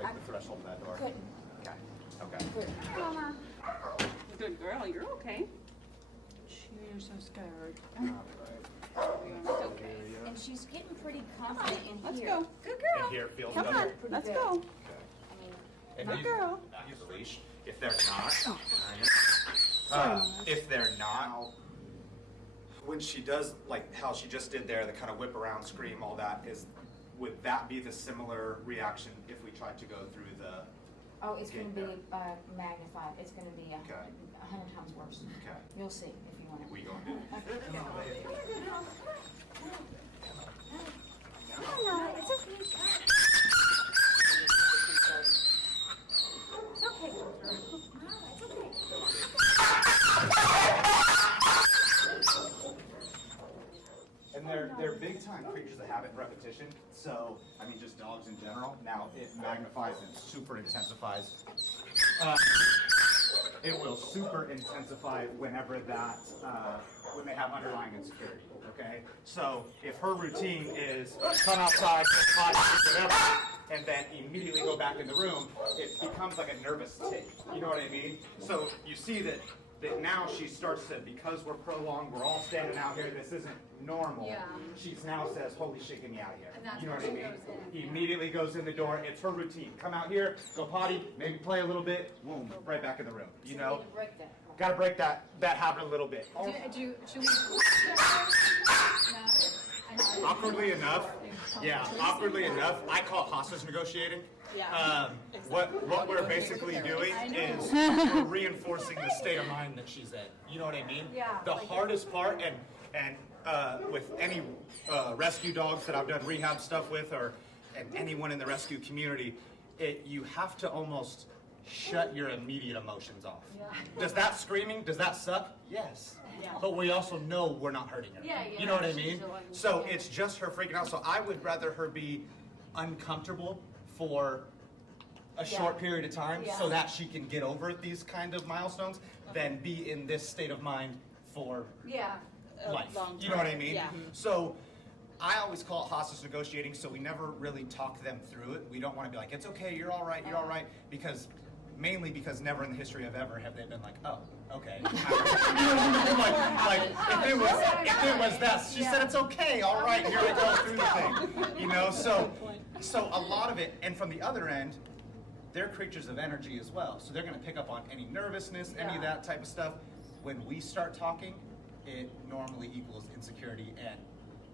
break the threshold of that door? Couldn't. Okay. Okay. Mama. Good girl, you're okay. You're so scared. It's okay. And she's getting pretty confident in Let's here. go. Good girl. In here feels Come better. on, let's good. go. Okay. I mean, And Good use- girl. Use the leash. If they're not, if they're not, when she does like how she just did there, the kind of whip around, scream, all that would that be the similar reaction if we tried to go through the? oh, it's going Get to be magnified. It's going to be Okay. 100 times worse. Okay. You'll see if you want to. We gonna do it. No, it's okay. It's okay, Walter. It's okay. And they're big time creatures of habit and repetition. So I mean, just dogs in general. Now it magnifies and super intensifies. It will super intensify whenever that when they have underlying insecurity. Okay. So if her routine is come outside, get potty, whatever, and then immediately go back in the room, it becomes like a nervous tick. You know what I mean? So you see that now she starts to, because we're prolonged, we're all standing out here, this isn't normal. Yeah. She now says, holy shit, get me out of here. And that's You know what where I she mean? goes in. Immediately goes in the door. It's her routine. Come out here, go potty, maybe play a little bit, boom, right back in the room. You So know? we need to break that. Got to break that habit a little bit. Should we? No. Awkwardly enough, I call it hostage negotiating. Yeah. What we're basically doing is we're reinforcing the state of mind that she's in. You know what I mean? Yeah. The hardest part, and with any rescue dogs that I've done rehab stuff with, and anyone in the rescue community, you have to almost shut your immediate emotions off. Yeah. Does that screaming, does that suck? Yes. Yeah. But we also know we're not hurting her. Yeah, You know what I she's mean? the one- So yeah. it's just her freaking out. So I would rather her be uncomfortable for a short period of time Yeah. so that she can get over these kind of milestones than be in this state of mind for Yeah. life. long You know what I term, mean? yeah. So I always call it hostage negotiating, so we never really talk them through it. We don't want to be like, it's okay, you're all right, because mainly because never in the history of ever have they been like, oh, okay. like if it was that, she said it's okay, all right, here I go through the thing. You know, so a lot of it, and from the other end, they're creatures of energy as well. So they're gonna pick up on any nervousness, any of that type of stuff. When we start talking, it normally equals insecurity and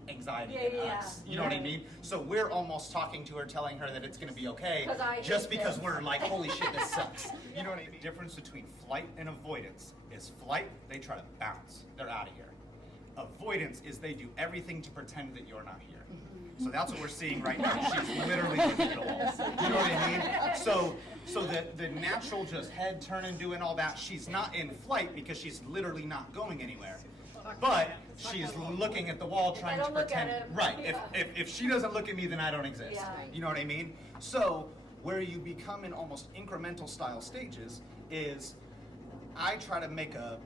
anxiety in us. You know what I mean? So we're almost talking to her, telling her that it's going to be okay, 'Cause I just hate because this. we're like, holy shit, this sucks. You know what I mean? The difference between flight and avoidance is flight, they try to bounce. They're out of here. Avoidance is they do everything to pretend that you're not here. So that's what we're seeing right now. She's literally looking at a wall. You know what I mean? So the natural just head turning, doing all that, she's not in flight because she's literally not going anywhere. But she's looking at the wall trying to don't look at pretend. him. Right. Yeah. If she doesn't look at me, then I don't exist. Yeah. You know what I mean? So where you become in almost incremental style stages is I try to make a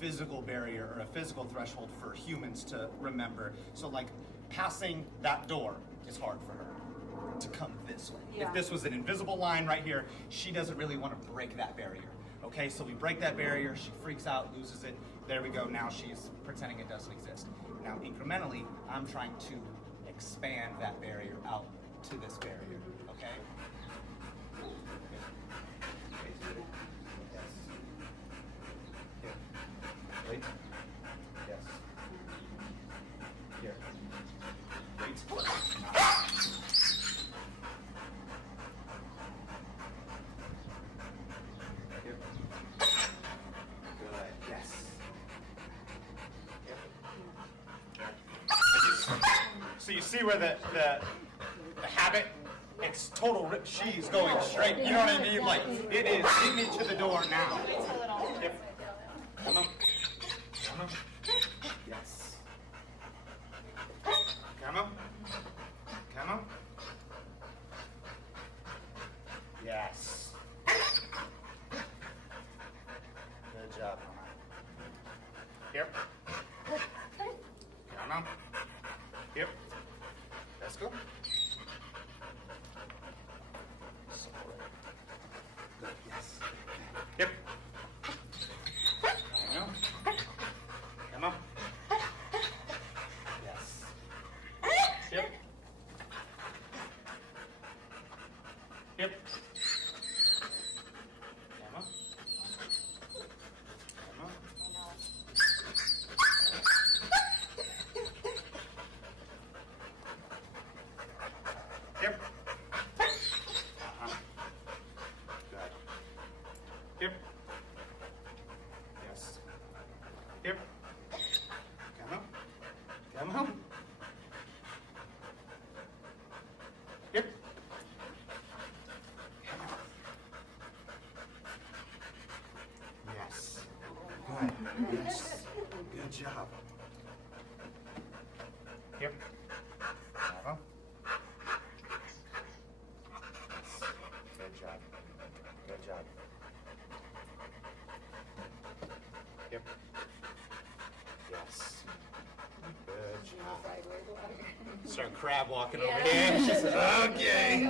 physical barrier or a physical threshold for humans to remember. So like passing that door is hard for her to come this way. Yeah. If this was an invisible line right here, she doesn't really want to break that barrier. Okay, so we break that barrier, she freaks out, loses it. There we go, now she's pretending it doesn't exist. Now incrementally, I'm trying to expand that barrier out to this barrier, okay? Yes. Here. Wait. Yes. Here. Wait. Here. Good. Yes. Yep. So you see where the habit, it's total rip. She's going straight. You know what I mean? Like it is. Get me to the door now. Yep. Come on. Come on. Yes. Come on. Come on. Yes. Good job, Mama. Here. Come on. Here. Let's go. crab walking over here. She says, okay.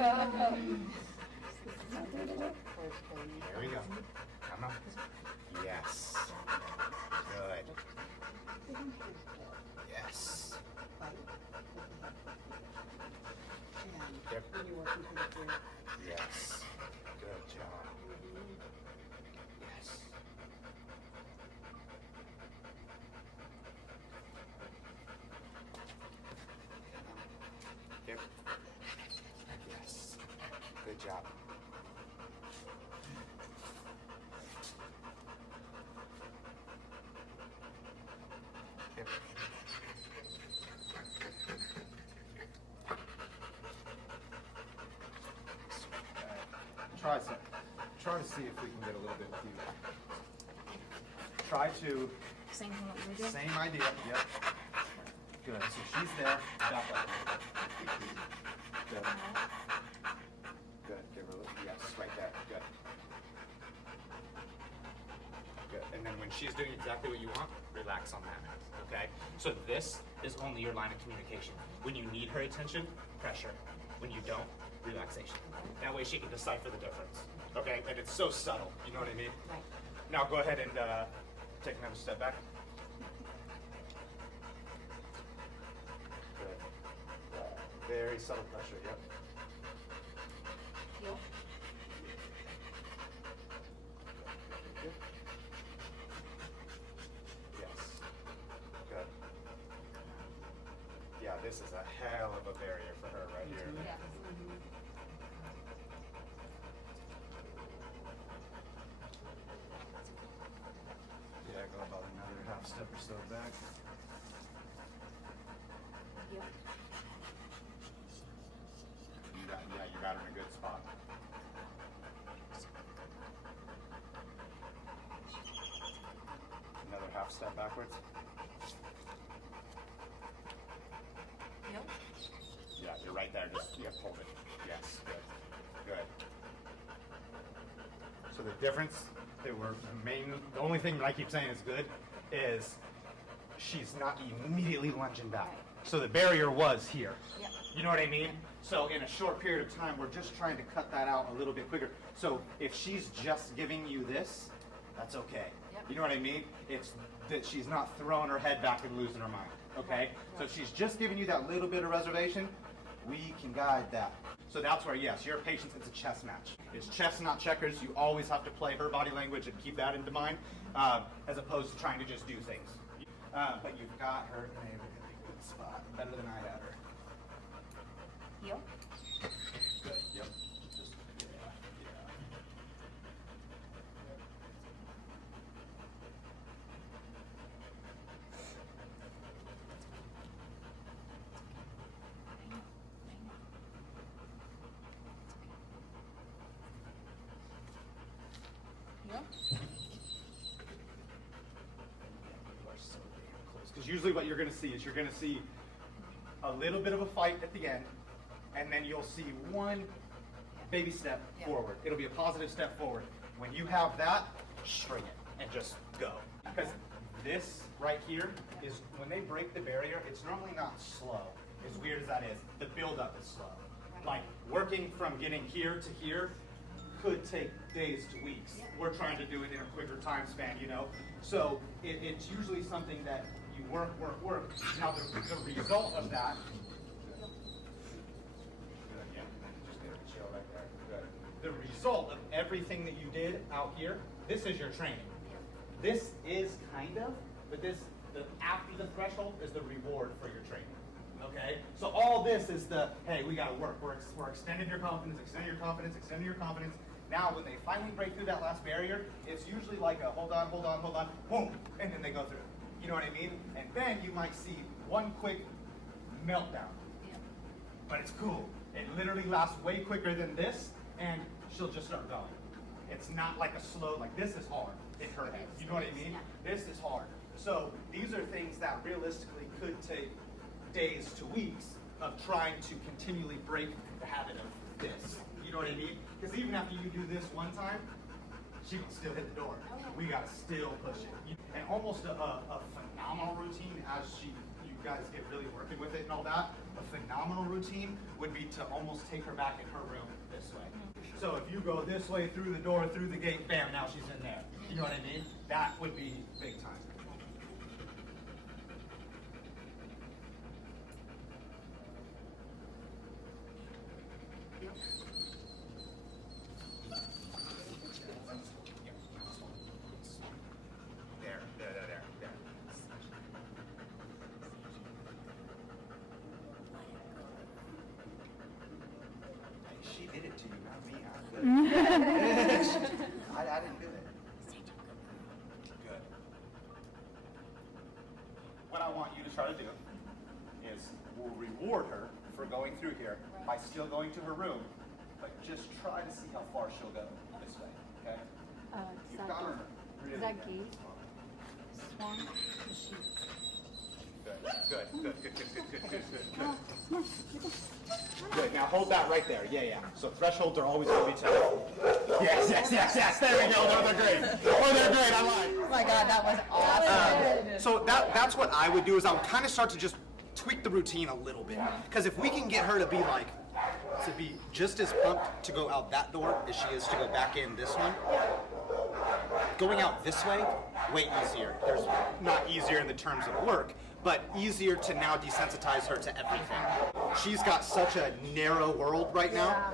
There we go. Come on. Yes. Good. Yes. Yep. Yes. Good job. Yes. Yep. Yes. Good job. Yep. Try to see if we can get a little bit with you. Try to, Same thing what we were doing? same idea, yep. Good, so she's there, back up. Good. Good, give her a little, yes, right there, good. Good, and then when she's doing exactly what you want, relax on that, okay? So this is only your line of communication. When you need her attention, pressure. When you don't, relaxation. That way she can decipher the difference, okay? And it's so subtle, you know what I mean? Right. Now go ahead and take another step back. Good. Very subtle pressure, yep. Heel. Good. Yes. Good. Yeah, this is a hell of a barrier for her right here. Yeah. Yeah, go about another half step or so back. Heel. You got her in a good spot. Another half step backwards. Heel. Yeah, you're right there. Just hold it. Yes, good. Good. So the difference that the only thing that I keep saying is good is she's not immediately lunging back. So the barrier was here. Yep. You know what I mean? So in a short period of time, we're just trying to cut that out a little bit quicker. So if she's just giving you this, that's okay. Yep. You know what I mean? It's that she's not throwing her head back and losing her mind. Okay? So if she's just giving you that little bit of reservation, we can guide that. So that's where, yes, your patience, it's a chess match. It's chess, not checkers. You always have to play her body language and keep that into mind, as opposed to trying to just do things. But you've got her in a really good spot, better than I had her. Heel. Good, yep. Just, yeah. Heel. You are so damn close. Because usually what you're going to see is you're going to see a little bit of a fight at the end, and then you'll see one baby step forward. It'll be a positive step forward. When you have that, string it and just go. Because this right here is, when they break the barrier, it's normally not slow. As weird as that is, the buildup is slow. Like working from getting here to here could take days to weeks. We're trying to do it in a quicker time span, you know? So it's usually something that you work. Now the result of that, the result of everything that you did out here, this is your training. This is kind of, but after the threshold is the reward for your training. Okay? So all this is hey, we gotta work. We're extending your confidence, extending your confidence, extending your confidence. Now when they finally break through that last barrier, it's usually like a hold on, boom, and then they go through. You know what I mean? And then you might see one quick meltdown. But it's cool. It literally lasts way quicker than this, and she'll just start going. It's not like a slow, like this is hard in her head. You know what I mean? This is hard. So these are things that realistically could take days to weeks of trying to continually break the habit of this. You know what I mean? Because even after you do this one time, she can still hit the door. We gotta still push it. And almost a phenomenal routine as you you guys get really working with it and all that, a phenomenal routine would be to almost take her back in her room this way. So if you go this way through the door, through the gate, bam, now she's in there. You know what I mean? That would be big time. There. She did it to you, not me. I'm good. I didn't do it. Good. What I want you to try to do is we'll reward her for going through here by still going to her room, but just try to see how far she'll go this way, okay? You've got her really that good. gate? Swan machine. Good. Good, now hold that right there, yeah. So thresholds are always going to be tough. Yes, there we go, they're great. I lied. Oh my god, that was awesome. So that's what I would do is I would kind of start to just tweak the routine a little bit. Because if we can get her to be just as pumped to go out that door as she is to go back in this one, going out this way easier. There's not easier in the terms of work, but easier to now desensitize her to everything. She's got such a narrow world right now.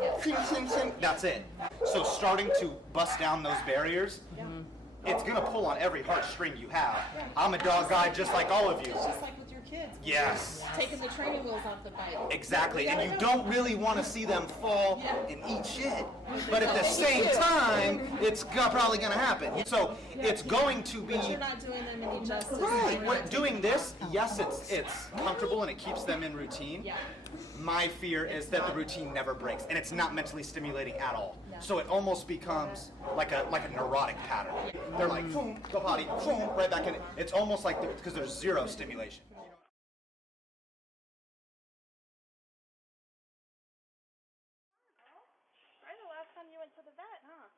That's it. So starting to bust down those barriers, it's gonna pull on every heartstring you have. I'm a dog guy just like all of you. It's just like with your kids. Yes. Taking the training wheels off the bike. Exactly, and you don't really want to see them fall and eat shit. But at the same time, it's probably going to happen. So it's going to be. But you're not doing them any justice. Right. Doing this, yes, it's comfortable and it keeps them in routine. Yeah. My fear is that the routine never breaks, and it's not mentally stimulating at all. So it almost becomes like a neurotic pattern. They're like, boom, go potty, boom, right back in. It's almost like because there's zero stimulation. Right, the last time you went to the vet, huh?